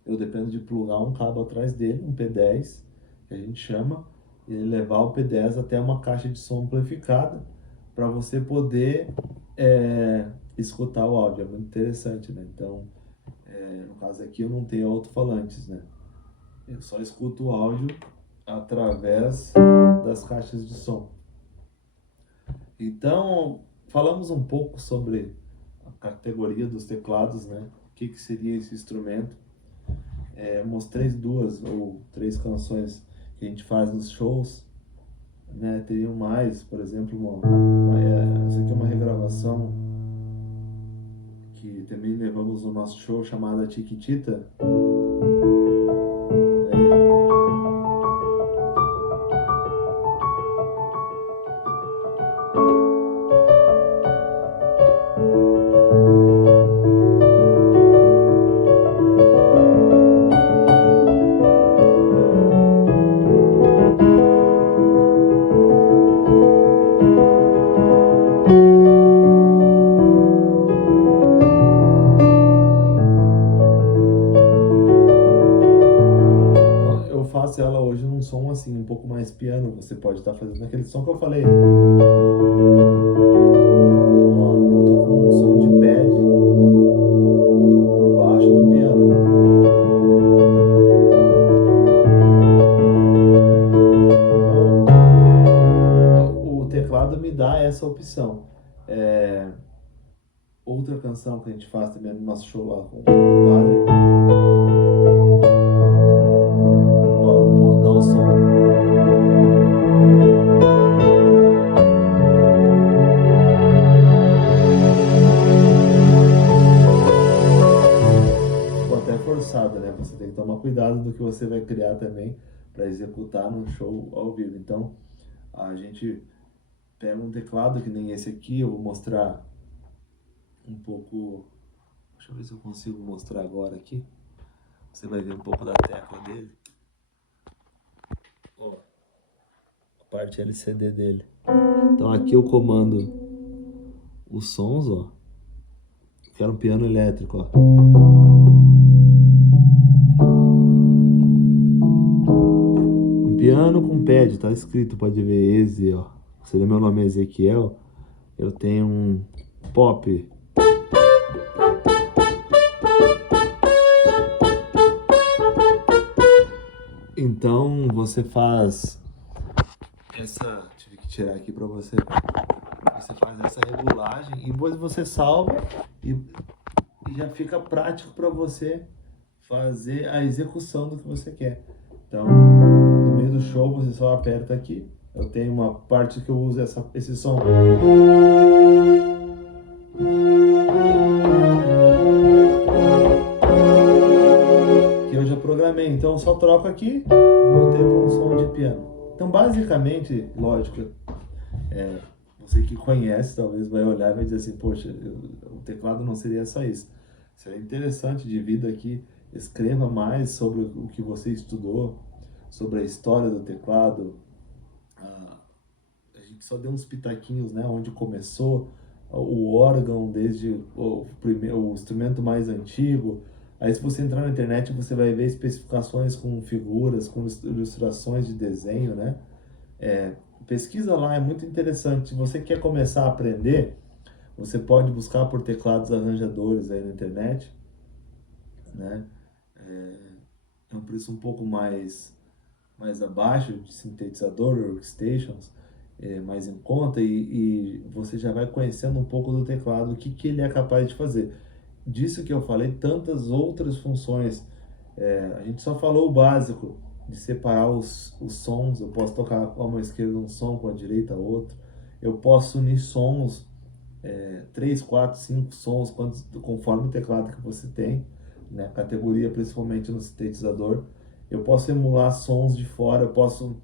eu dependo de plugar um cabo atrás dele, um P10, que a gente chama, e levar o P10 até uma caixa de som amplificada para você poder escutar o áudio. É muito interessante, né? Então, no caso aqui eu não tenho alto-falantes, né? Eu só escuto o áudio através das caixas de som. Então, falamos um pouco sobre a categoria dos teclados, né? O que seria esse instrumento. Mostrei duas ou três canções que a gente faz nos shows, né? Teriam mais, por exemplo, essa aqui é uma regravação que também levamos no nosso show chamada Chiquitita. Eu faço ela hoje num som assim, um pouco mais piano. Você pode estar fazendo aquele som que eu falei. Ó, eu tô com um som de pad por baixo do piano. Então, o teclado me dá essa opção. Outra canção que a gente faz também no nosso show lá com o padre. Ó, vou dar o som. Ficou até forçado, né? Você tem que tomar cuidado do que você vai criar também para executar num show ao vivo. Então, a gente pega um teclado que nem esse aqui, eu vou mostrar um pouco. Deixa eu ver se eu consigo mostrar agora aqui. Você vai ver um pouco da tecla dele. Ó, a parte LCD dele. Então aqui eu comando os sons, ó. Quero um piano elétrico, ó. Um piano com pad, tá escrito, pode ver, Eze, ó. Seria meu nome é Ezequiel. Eu tenho um pop. Então você faz essa. Tive que tirar aqui pra você. Você faz essa regulagem e depois você salva e já fica prático para você fazer a execução do que você quer. Então, no meio do show você só aperta aqui. Eu tenho uma parte que eu uso esse som. Que eu já programei. Então eu só troco aqui, voltei para um som de piano. Então basicamente, lógico, você que conhece talvez vai olhar e vai dizer assim, poxa, o teclado não seria só isso. Seria interessante de vida que escreva mais sobre o que você estudou, sobre a história do teclado. A gente só deu uns pitaquinhos, né, onde começou o órgão, desde o instrumento mais antigo. Aí se você entrar na internet, você vai ver especificações com figuras, com ilustrações de desenho, né? Pesquisa lá, é muito interessante. Se você quer começar a aprender, você pode buscar por teclados arranjadores aí na internet, né? É um preço um pouco mais abaixo de sintetizador, workstations, mais em conta e você já vai conhecendo um pouco do teclado, o que ele é capaz de fazer. Disso que eu falei, tantas outras funções. A gente só falou o básico de separar os sons. Eu posso tocar com a mão esquerda um som, com a direita outro. Eu posso unir sons, 3, 4, 5 sons, conforme o teclado que você tem, né? Categoria principalmente no sintetizador. Eu posso emular sons de fora, eu posso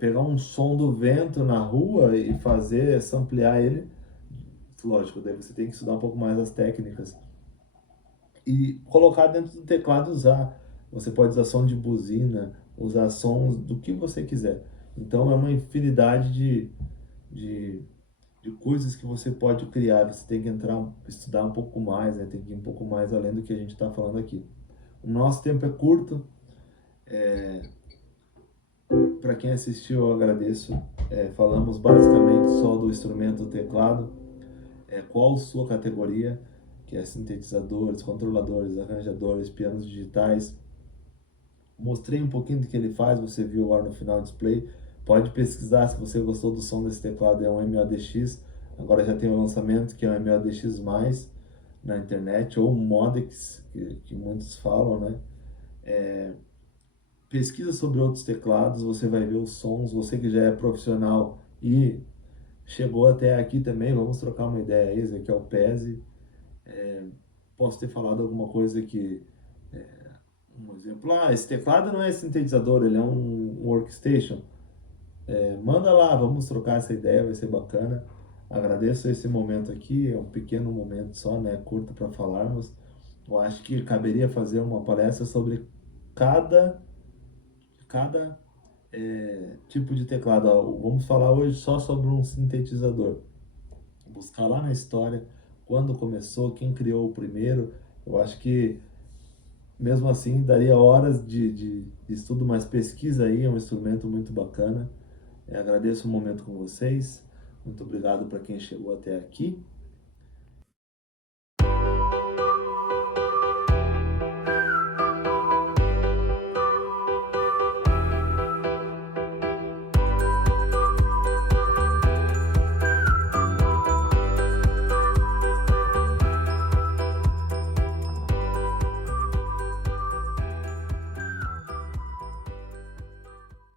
pegar um som do vento na rua e fazer, samplear ele. Lógico, daí você tem que estudar um pouco mais as técnicas. E colocar dentro do teclado e usar. Você pode usar som de buzina, usar sons do que você quiser. Então é uma infinidade de, de coisas que você pode criar. Você tem que estudar um pouco mais, né? Tem que ir um pouco mais além do que a gente está falando aqui. O nosso tempo é curto. Para quem assistiu, eu agradeço. Falamos basicamente só do instrumento do teclado. Qual sua categoria, que é sintetizadores, controladores, arranjadores, pianos digitais. Mostrei um pouquinho do que ele faz, você viu agora no final do display. Pode pesquisar se você gostou do som desse teclado, é um MODX. Agora já tem o lançamento que é um MODX+, na internet, ou um Modex, que muitos falam, né? Pesquisa sobre outros teclados, você vai ver os sons. Você que já é profissional e chegou até aqui também, vamos trocar uma ideia aí, esse aqui é o Pezzi. Posso ter falado alguma coisa que, um exemplo, esse teclado não é sintetizador, ele é um workstation. Manda lá, vamos trocar essa ideia, vai ser bacana. Agradeço esse momento aqui, é um pequeno momento só, né, curto para falarmos. Eu acho que caberia fazer uma palestra sobre cada, cada tipo de teclado. Ó, vamos falar hoje só sobre um sintetizador. Buscar lá na história quando começou, quem criou o primeiro. Eu acho que mesmo assim daria horas de estudo, mas pesquisa aí, é um instrumento muito bacana. Agradeço o momento com vocês. Muito obrigado para quem chegou até aqui.